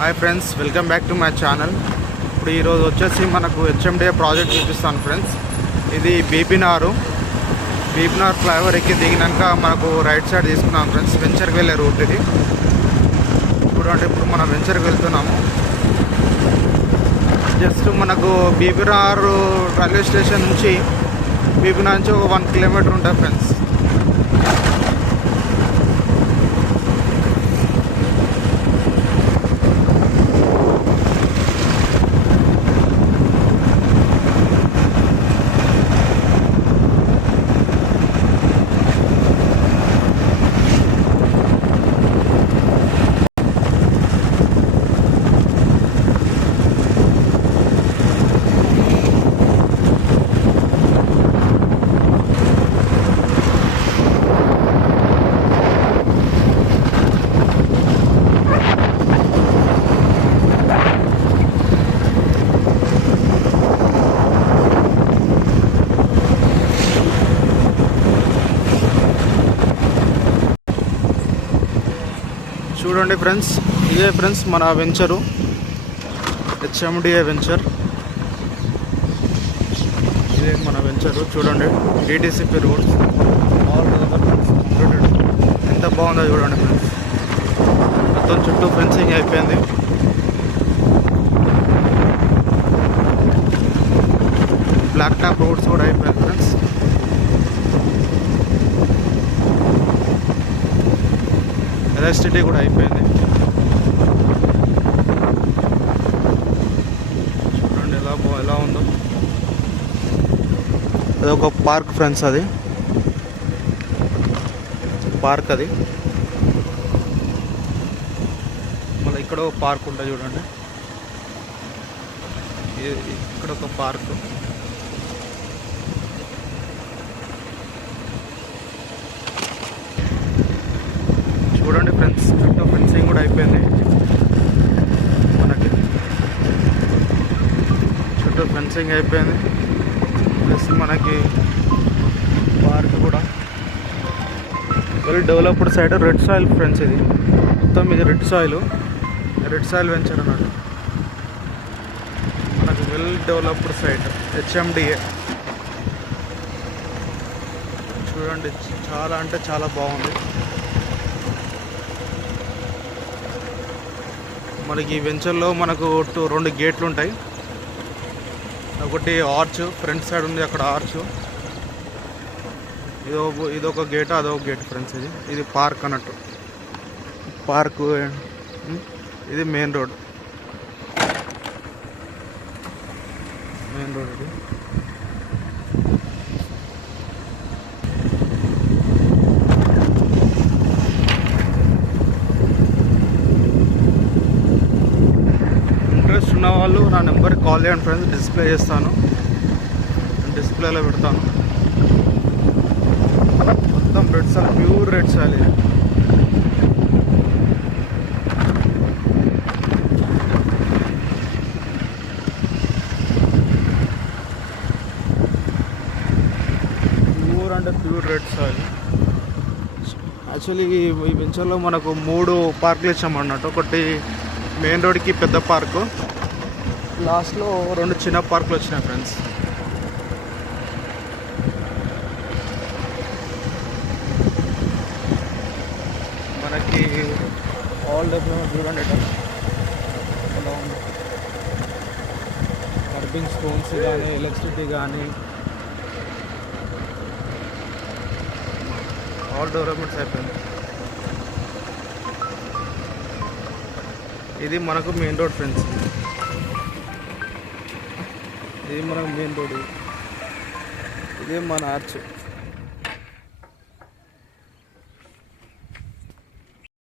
Hi friends, welcome back to my channel. ఇప్పుడు ఈరోజు వచ్చేసి మనకు హెచ్ఎండిఏ ప్రాజెక్ట్ చూపిస్తాను ఫ్రెండ్స్. ఇది బీపీనార్ ఫ్లైఓవర్ ఎక్కి దిగినాక మనకు రైట్ సైడ్ తీసుకున్నాం ఫ్రెండ్స్. వెంచర్కి వెళ్ళే రూట్ ఇది. ఇప్పుడు మనం వెంచర్కి వెళ్తున్నాము. జస్ట్ మనకు బీపీనార్ రైల్వే స్టేషన్ నుంచి బీపీనార్ నుంచి ఒక 1 కిలోమీటర్ ఉంటుంది ఫ్రెండ్స్. చూడండి ఫ్రెండ్స్, ఇదే ఫ్రెండ్స్ మన వెంచరు, హెచ్ఎండిఏ వెంచర్. ఇదే మన వెంచరు. చూడండి, డిటిసిపి రోడ్స్ ఆల్ ఎంత బాగుందో చూడండి ఫ్రెండ్స్. మొత్తం చుట్టూ ఫెన్సింగ్ అయిపోయింది. బ్లాక్ టాప్ రోడ్స్ కూడా అయిపోయింది ఫ్రెండ్స్. ఎలక్ట్రిసిటీ కూడా అయిపోయింది. చూడండి ఎలా ఉందో. అది ఒక పార్క్ ఫ్రెండ్స్, అది పార్క్. అది మళ్ళీ ఇక్కడ ఒక పార్క్ ఉంటుంది చూడండి. ఇక్కడ ఒక పార్క్. చూడండి ఫ్రెండ్స్, చుట్టూ ఫెన్సింగ్ కూడా అయిపోయింది. మనకి చుట్టూ ఫెన్సింగ్ అయిపోయింది. ప్లస్ మనకి పార్క్ కూడా well developed side. Red soil friends, ఇది మొత్తం ఇది రెడ్ సాయిల్ వెంచర్ అన్నట్టు. మనకి వెల్ డెవలప్డ్ సైట్ హెచ్ఎండిఏ. చూడండి, చాలా అంటే చాలా బాగుంది. మనకి ఈ వెంచర్లో మనకు 2 గేట్లు ఉంటాయి. ఒకటి ఆర్చ్ ఫ్రంట్ సైడ్ ఉంది, అక్కడ ఆర్చ్. ఇదొక గేట్, అదొక గేట్ ఫ్రెండ్స్. ఇది పార్క్ అన్నట్టు. పార్క్ ఇది మెయిన్ రోడ్ ఇది. ఇంట్రెస్ట్ ఉన్న వాళ్ళు నా నెంబర్కి కాల్ చేయండి ఫ్రెండ్స్. డిస్ప్లే చేస్తాను, డిస్ప్లేలో పెడతాను. మొత్తం red soil, pure red soil ఇది. Pure red soil. యాక్చువల్లీ ఈ వెంచర్లో మనకు 3 పార్కులు ఇచ్చామన్నట్టు. ఒకటి మెయిన్ రోడ్కి పెద్ద పార్కు, లాస్ట్లో 2 చిన్న పార్కులు వచ్చినాయి ఫ్రెండ్స్. మనకి ఆల్ డెవలప్మెంట్ చూడండి ఎలా ఉంది. కర్బింగ్ స్టోన్స్ కానీ, ఎలక్ట్రిసిటీ కానీ, ఆల్ డెవలప్మెంట్స్ అయిపోయింది. ఇది మనకు మెయిన్ రోడ్ ఫ్రెండ్స్. ఇది మనకు మెయిన్ రోడ్. ఇదే మన ఆర్చ్.